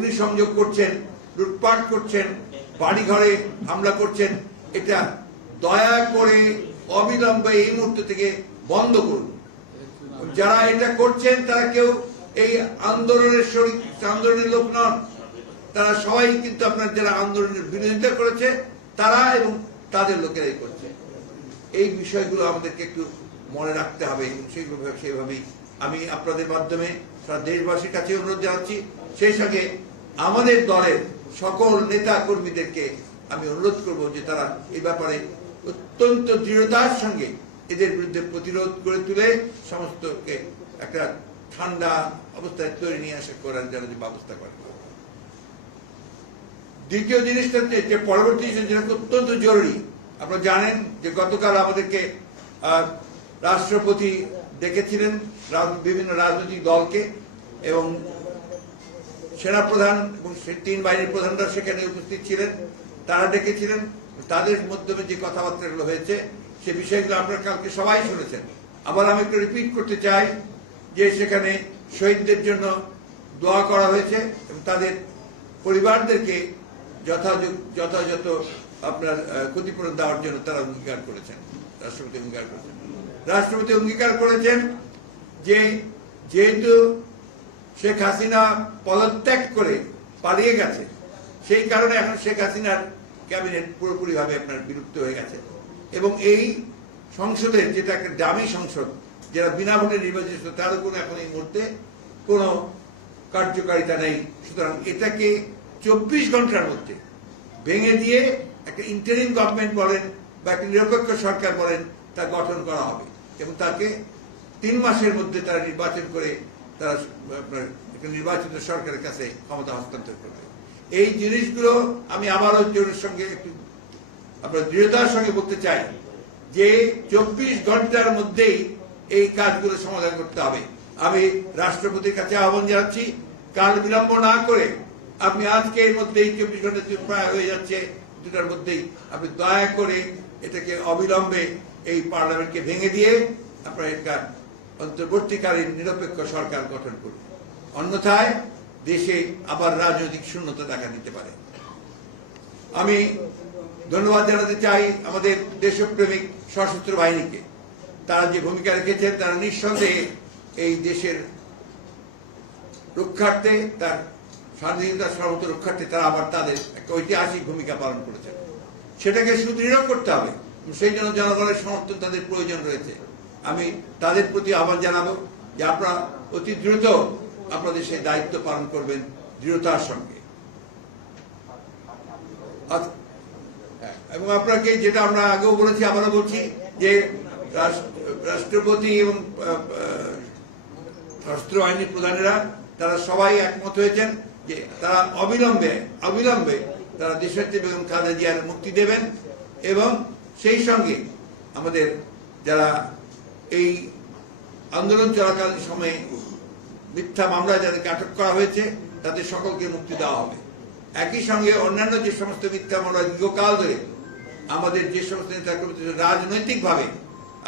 অগ্নিসংযোগ করছেন, লুটপাট করছেন, বাড়িঘরে হামলা করছেন, এটা দয়া করে অবিলম্বে এই মুহূর্ত থেকে বন্ধ করুন। যারা এটা করছেন তারা কেউ এই আন্দোলনের লোক নন, তারা সবাই কিন্তু আপনার যারা আন্দোলনের বিরোধিতা করেছে তারা এবং তাদের লোকেরাই করছে। এই বিষয়গুলো আমাদেরকে একটু মনে রাখতে হবে এবং সেইভাবেই আমি আপনাদের মাধ্যমে সারা দেশবাসীর কাছে অনুরোধ জানাচ্ছি। সেই সঙ্গে আমাদের দলের সকল নেতা কর্মীদেরকে আমি অনুরোধ করব যে তারা এই ব্যাপারে অত্যন্ত দৃঢ়তার সঙ্গে এদের বিরুদ্ধে প্রতিরোধ করে তুলে সমস্তকে একটা ঠান্ডা অবস্থায় তৈরি নিয়ে আসা করার জন্য যে ব্যবস্থা করে। দ্বিতীয় জিনিসটা যে পরবর্তী যেটা অত্যন্ত জরুরি, আপনারা জানেন যে গতকাল আমাদেরকে রাষ্ট্রপতি ডেকেছিলেন বিভিন্ন রাজনৈতিক দলকে এবং সেনাপ্রধান এবং 3 বাহিনীর প্রধানরা সেখানে উপস্থিত ছিলেন, তারা ডেকেছিলেন। তাদের মাধ্যমে যে কথাবার্তাগুলো হয়েছে সে বিষয়গুলো আপনারা কালকে সবাই শুনেছেন। আবার আমি একটু রিপিট করতে চাই যে সেখানে শহীদদের জন্য দোয়া করা হয়েছে এবং তাদের পরিবারদেরকে যথাযথ আপনার ক্ষতিপূরণ দেওয়ার জন্য তারা অঙ্গীকার করেছেন। রাষ্ট্রপতি অঙ্গীকার করেছেন যে যেহেতু শেখ হাসিনা পদত্যাগ করে পালিয়ে গেছে, সেই কারণে এখন শেখ হাসিনার ক্যাবিনেট পুরোপুরিভাবে আপনার বিলুপ্ত হয়ে গেছে এবং এই সংসদের যেটা একটা দামি সংসদ যারা বিনা ভোটে নির্বাচিত তার উপর এখন এই মুহূর্তে কোনো কার্যকারিতা নেই। সুতরাং এটাকে 24 ঘন্টার মধ্যে ভেঙে দিয়ে একটা ইন্টারিম গভর্নমেন্ট বলেন বা একটা নিরপেক্ষ সরকার বলেন তা গঠন করা হবে এবং তাকে 3 মাসের মধ্যে তারা নির্বাচন করে তারা আপনার একটা নির্বাচিত সরকারের কাছে ক্ষমতা হস্তান্তর করবে। এই জিনিসগুলো আমি আবারও জোরের সঙ্গে একটু আপনার দৃঢ়তার সঙ্গে বলতে চাই যে 24 ঘন্টার মধ্যেই এই কাজগুলো সমাধান করতে হবে। আমি রাষ্ট্রপতির কাছে আহ্বান জানাচ্ছি, কাল বিলম্ব না করে আপনি আজকে এর মধ্যেই 24 ঘন্টা প্রায় হয়ে যাচ্ছে, 2টার মধ্যেই আপনি দয়া করে এটাকে অবিলম্বে এই পার্লামেন্টকে ভেঙে দিয়ে আপনার একটা অন্তর্বর্তীকালীন নিরপেক্ষ সরকার গঠন করুন। অন্যথায় দেশে আবার রাজনৈতিক শূন্যতা দেখা দিতে পারে। আমি ধন্যবাদ জানাতে চাই আমাদের দেশপ্রেমিক সশস্ত্র বাহিনীকে। তারা যে ভূমিকা রেখেছেন তারা নিঃসন্দেহে এই দেশের রক্ষার্থে, তার স্বাধীনতার সর্বত রক্ষার্থে তারা আবার তাদের একটা ঐতিহাসিক ভূমিকা পালন করেছেন। সেটাকে সুদৃঢ় করতে হবে, সেই জন্য জনগণের সমর্থন তাদের প্রয়োজন রয়েছে। আমি তাদের প্রতি আহ্বান জানাবো যে আপনারা অতি দ্রুত আপনাদের সেই দায়িত্ব পালন করবেন দৃঢ়তার সঙ্গে। এবং আপনাকে যেটা আমরা আগেও বলেছি আবারও বলছি যে রাষ্ট্রপতি এবং সশস্ত্র বাহিনীর প্রধানেরা তারা সবাই একমত হয়েছেন যে তারা অবিলম্বে তারা দেশনেত্রী বেগম খালেদা জিয়ার মুক্তি দেবেন এবং সেই সঙ্গে আমাদের যারা এই আন্দোলন চলাকালীন সময়ে মিথ্যা মামলায় যাদেরকে আটক করা হয়েছে তাদের সকলকে মুক্তি দেওয়া হবে। একই সঙ্গে অন্যান্য যে সমস্ত মিথ্যা মামলা দীর্ঘকাল ধরে আমাদের যে সমস্ত নেতাকর্মী রাজনৈতিকভাবে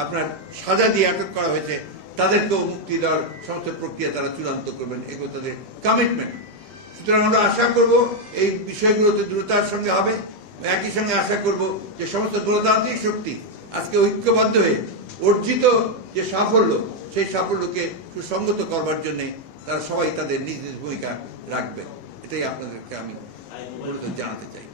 আপনার সাজা দিয়ে আটক করা হয়েছে তাদেরকেও মুক্তি দেওয়ার সমস্ত প্রক্রিয়া তারা চূড়ান্ত করবেন, এগুলো তাদের কমিটমেন্ট। সুতরাং আমরা আশা করব এই বিষয়গুলোতে দ্রুততার সঙ্গে হবে। একই সঙ্গে আশা করব যে সমস্ত গণতান্ত্রিক শক্তি আজকে ঐক্যবদ্ধ হয়ে অর্জিত যে সাফল্য সেই সাফল্যকে সুসংগত করবার জন্য তারা সবাই তাদের নিজ নিজ ভূমিকা রাখবেন। এটাই আপনাদেরকে আমি জানাতে চাই।